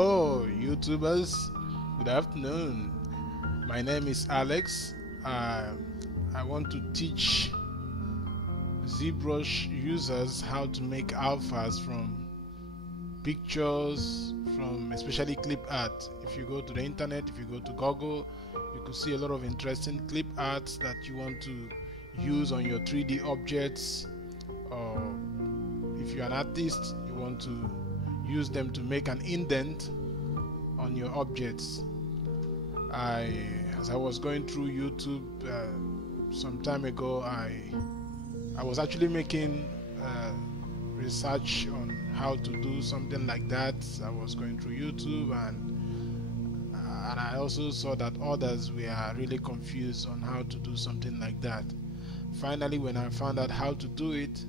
Oh, YouTubers, good afternoon. My name is Alex. I want to teach ZBrush users how to make alphas from pictures, from especially clip art. If you go to the internet, if you go to Google, you could see a lot of interesting clip arts that you want to use on your 3D objects, or if you're an artist, you want to use them to make an indent on your objects. As I was going through YouTube some time ago, I was actually making research on how to do something like that. I was going through YouTube, and I also saw that others were really confused on how to do something like that. Finally, when I found out how to do it,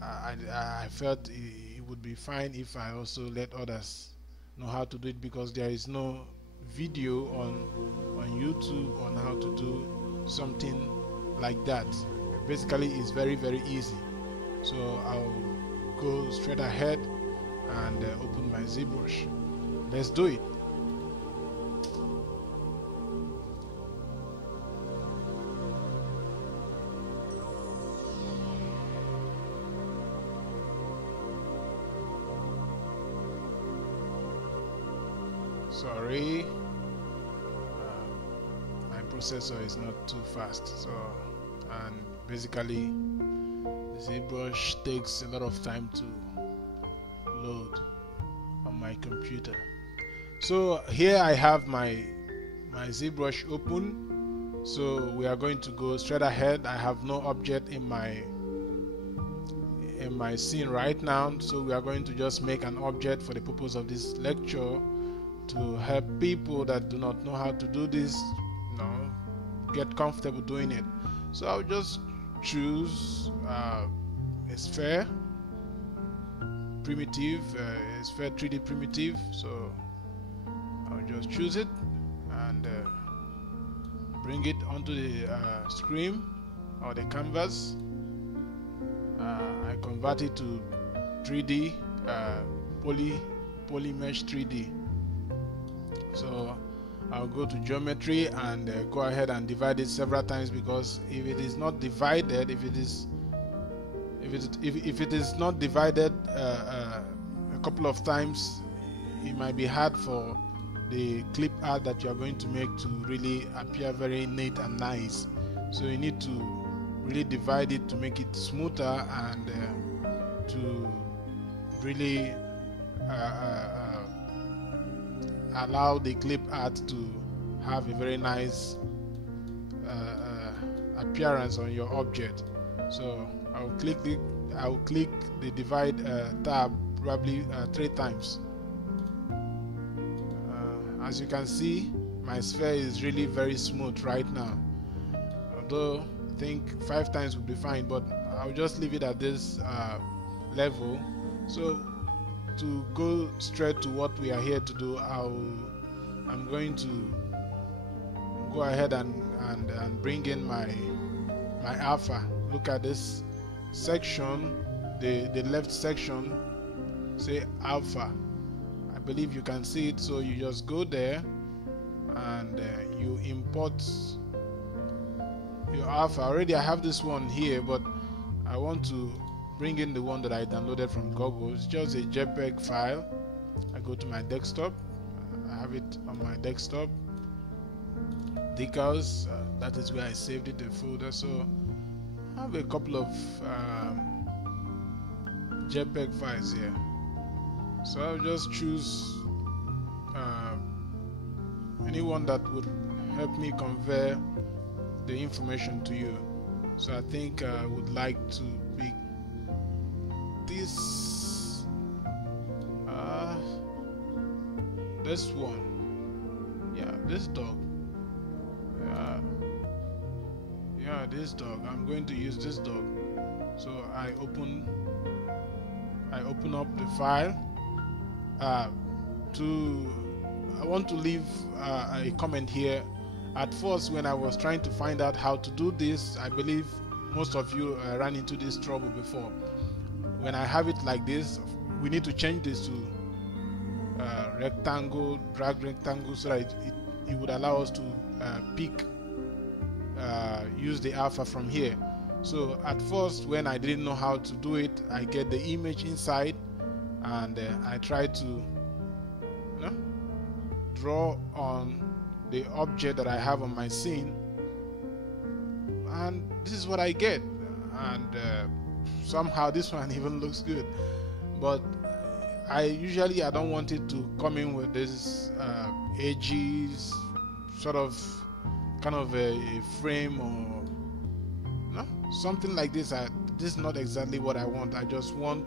I felt it would be fine if I also let others know how to do it, because there is no video on YouTube on how to do something like that. Basically, it's very easy. So I'll go straight ahead and open my ZBrush. Let's do it. Sorry, my processor is not too fast, so, and basically ZBrush takes a lot of time to load on my computer. So here I have my ZBrush open, so we are going to go straight ahead. I have no object in my scene right now, so we are going to just make an object for the purpose of this lecture, to help people that do not know how to do this, get comfortable doing it. So I'll just choose a sphere primitive, a sphere 3D primitive. So I'll just choose it and bring it onto the screen or the canvas. I convert it to 3D, poly mesh 3D. So I'll go to geometry and go ahead and divide it several times, because if it is not divided, if it is not divided a couple of times, it might be hard for the clip art that you are going to make to really appear very neat and nice. So you need to really divide it to make it smoother and to really allow the clip art to have a very nice appearance on your object. So I'll click the divide tab probably 3 times. As you can see, my sphere is really very smooth right now, although I think 5 times would be fine, but I'll just leave it at this level. So to go straight to what we are here to do, I'm going to go ahead and bring in my alpha. Look at this section, the left section, say alpha. I believe you can see it. So you just go there and you import your alpha. Already I have this one here, but I want to bring in the one that I downloaded from Google. It's just a JPEG file. I go to my desktop. I have it on my desktop. Decals, that is where I saved it, the folder. So I have a couple of JPEG files here. So I'll just choose any one that would help me convey the information to you. So I think I would like to pick this one. Yeah, this dog. Yeah, this dog. I'm going to use this dog. So I open up the file. I want to leave a comment here. At first, when I was trying to find out how to do this, I believe most of you ran into this trouble before. When I have it like this, we need to change this to rectangle, drag rectangle, so that it would allow us to use the alpha from here. So at first, when I didn't know how to do it, I get the image inside and I try to draw on the object that I have on my scene, and this is what I get. And somehow this one even looks good, but I don't want it to come in with this edges, sort of kind of a frame or something like this. This is not exactly what I want. I just want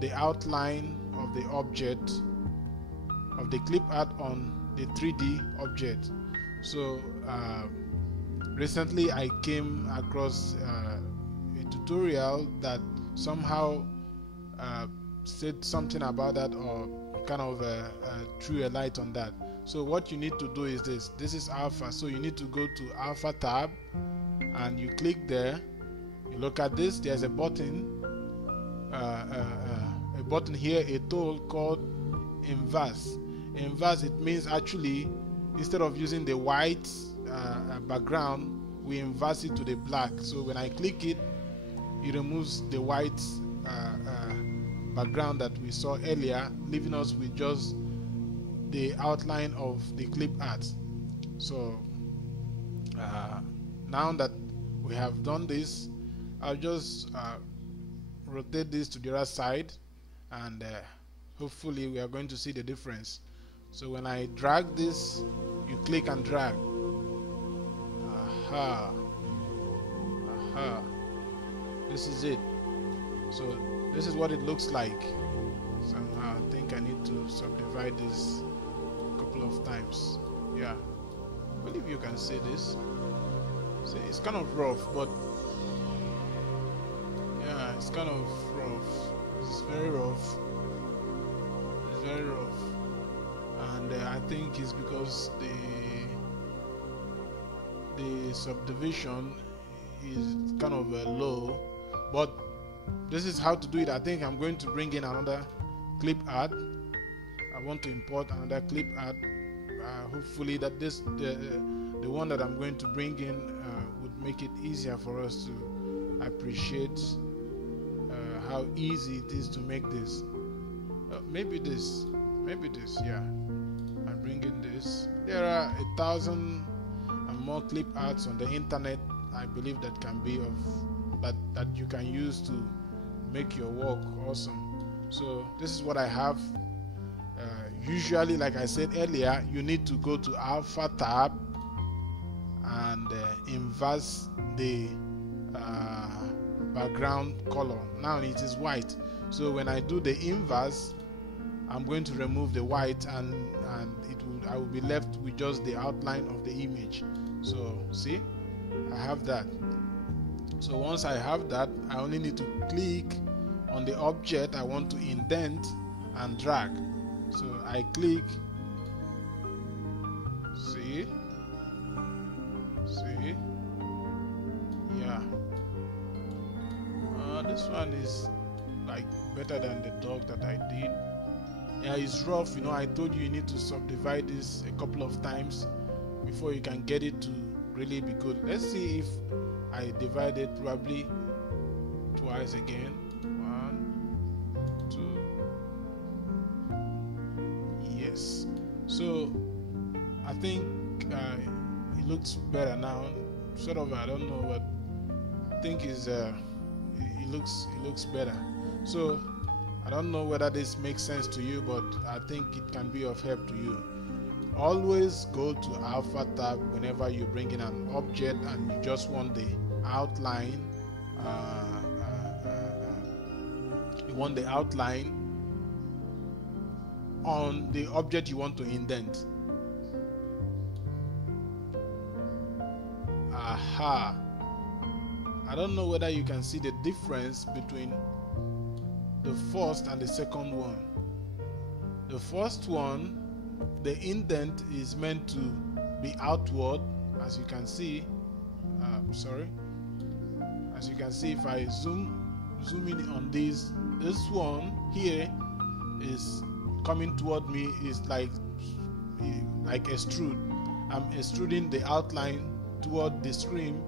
the outline of the object, of the clip art on the 3D object. So recently I came across a tutorial that somehow said something about that, or kind of threw a light on that. So what you need to do is this is alpha, so you need to go to alpha tab and you click there. You look at this, there's a button here, a tool called inverse. Inverse, it means actually instead of using the white background, we inverse it to the black. So when I click it, it removes the white background that we saw earlier, leaving us with just the outline of the clip art. So now that we have done this, I'll just rotate this to the other side, and hopefully we are going to see the difference. So when I drag this, you click and drag. Aha. This is it. So this is what it looks like. Somehow I think I need to subdivide this a couple of times. Yeah, I believe you can see this. See, it's kind of rough, but yeah, it's kind of rough. It's very rough. It's very rough, and I think it's because the subdivision is kind of low. But this is how to do it. I think I'm going to bring in another clip art. I want to import another clip art. Hopefully that the one that I'm going to bring in would make it easier for us to appreciate how easy it is to make this. Maybe this, yeah. I bring in this. There are 1,000 and more clip arts on the internet, I believe, that can be of that you can use to make your work awesome. So this is what I have. Usually, like I said earlier, you need to go to alpha tab and inverse the background color. Now it is white, so when I do the inverse, I'm going to remove the white, and I will be left with just the outline of the image. So see, I have that. So once I have that, I only need to click on the object I want to indent and drag. So I click, see, yeah. This one is like better than the dog that I did. Yeah, it's rough, I told you need to subdivide this a couple of times before you can get it to really be good. Let's see if I divide it probably twice again. 1, 2. Yes. So I think it looks better now. Sort of. I don't know what. I think is it looks better. So I don't know whether this makes sense to you, but I think it can be of help to you. Always go to alpha tab whenever you bring in an object and you just want the outline. You want the outline on the object you want to indent. Aha. I don't know whether you can see the difference between the first and the second one. The first one, the indent is meant to be outward, as you can see. As you can see, if I zoom in on this one here is coming toward me is like extrude. I'm extruding the outline toward the screen,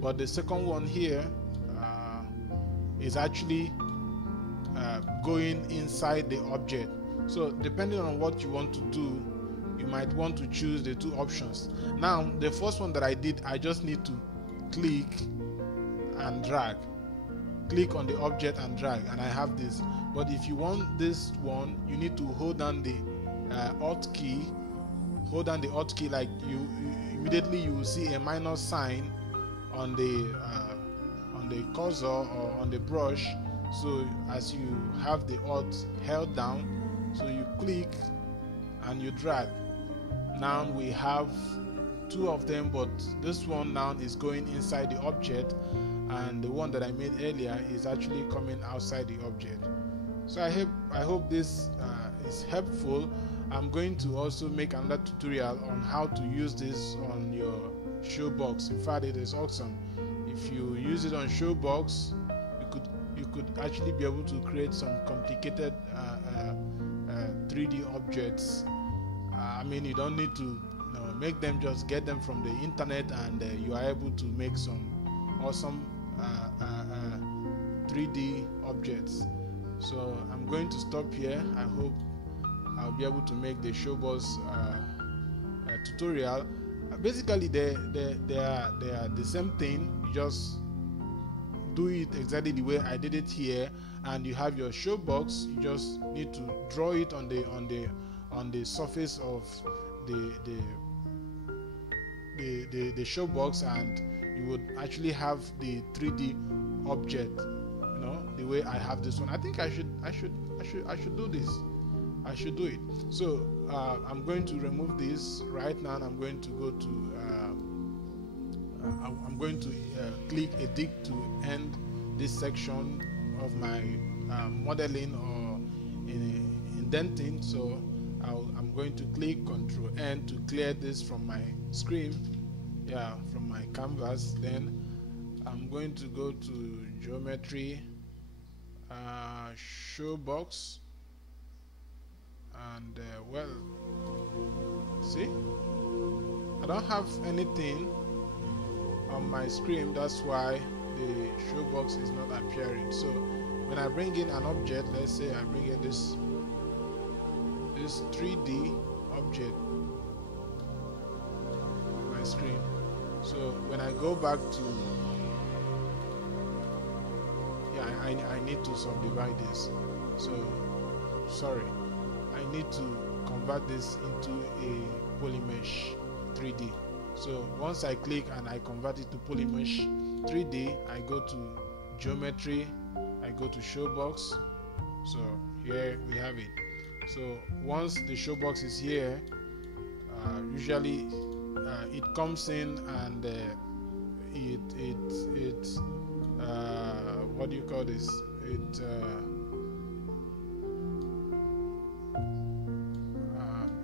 but the second one here is actually going inside the object. So depending on what you want to do, you might want to choose the two options. Now the first one that I did, I just need to click and drag, click on the object and drag, and I have this. But if you want this one, you need to hold down the Alt key, hold down the Alt key, like you immediately you will see a minus sign on the cursor or on the brush. So as you have the Alt held down, so you click and you drag. Now we have two of them, but this one now is going inside the object, and the one that I made earlier is actually coming outside the object. So I hope this is helpful. I'm going to also make another tutorial on how to use this on your showbox. In fact, it is awesome. If you use it on showbox, you could actually be able to create some complicated 3D objects. I mean, you don't need to make them, just get them from the internet, and you are able to make some awesome 3D objects. So I'm going to stop here. I hope I'll be able to make the showbox tutorial. Basically, they are the same thing. You just do it exactly the way I did it here, and you have your showbox. You just need to draw it on the surface of the showbox, and you would actually have the 3D object, the way I have this one. I think I should do this. I should do it. So I'm going to remove this right now, and I'm going to go to I'm going to click edit to end this section of my modeling or indenting. So I'm going to click Ctrl N to clear this from my screen, from my canvas. Then I'm going to go to geometry, showbox, and see, I don't have anything on my screen. That's why the showbox is not appearing. So when I bring in an object, let's say I bring in this 3D object on my screen. So when I go back to I need to subdivide this. So sorry, I need to convert this into a polymesh 3D. So once I click and I convert it to polymesh 3D, I go to geometry, I go to showbox. So here we have it. So once the showbox is here, usually it comes in and what do you call this?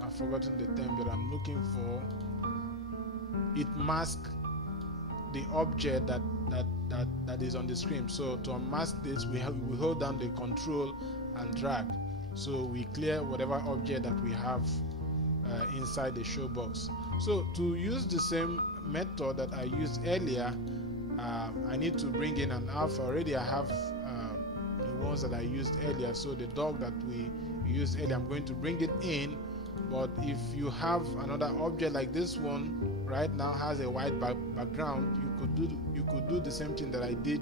I've forgotten the term that I'm looking for. It masks the object that is on the screen. So to unmask this, we hold down the Control and drag. So we clear whatever object that we have inside the showbox. So to use the same method that I used earlier, I need to bring in an alpha. Already I have the ones that I used earlier. So the dog that we used earlier, I'm going to bring it in. But if you have another object like this one right now has a white background, you could do the same thing that I did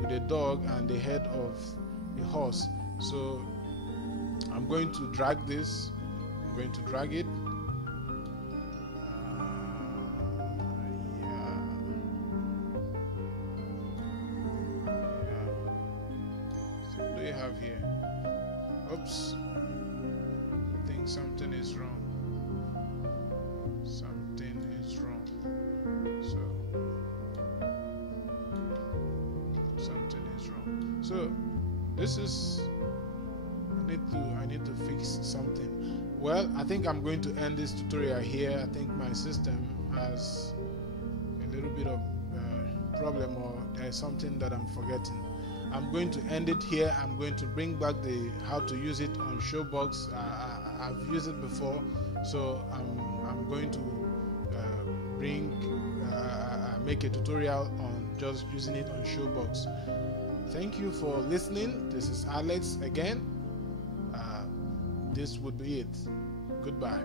with the dog and the head of the horse. So I'm going to drag this. I'm going to drag it. So what do you have here? Oops. I think something is wrong. Something is wrong. So something is wrong. So this is I need to fix something. Well, I think I'm going to end this tutorial here. I think my system has a little bit of problem, or there's something that I'm forgetting. I'm going to end it here. I'm going to bring back the how to use it on Showbox. I've used it before, so I'm going to make a tutorial on just using it on Showbox. Thank you for listening. This is Alex again. This would be it. Goodbye.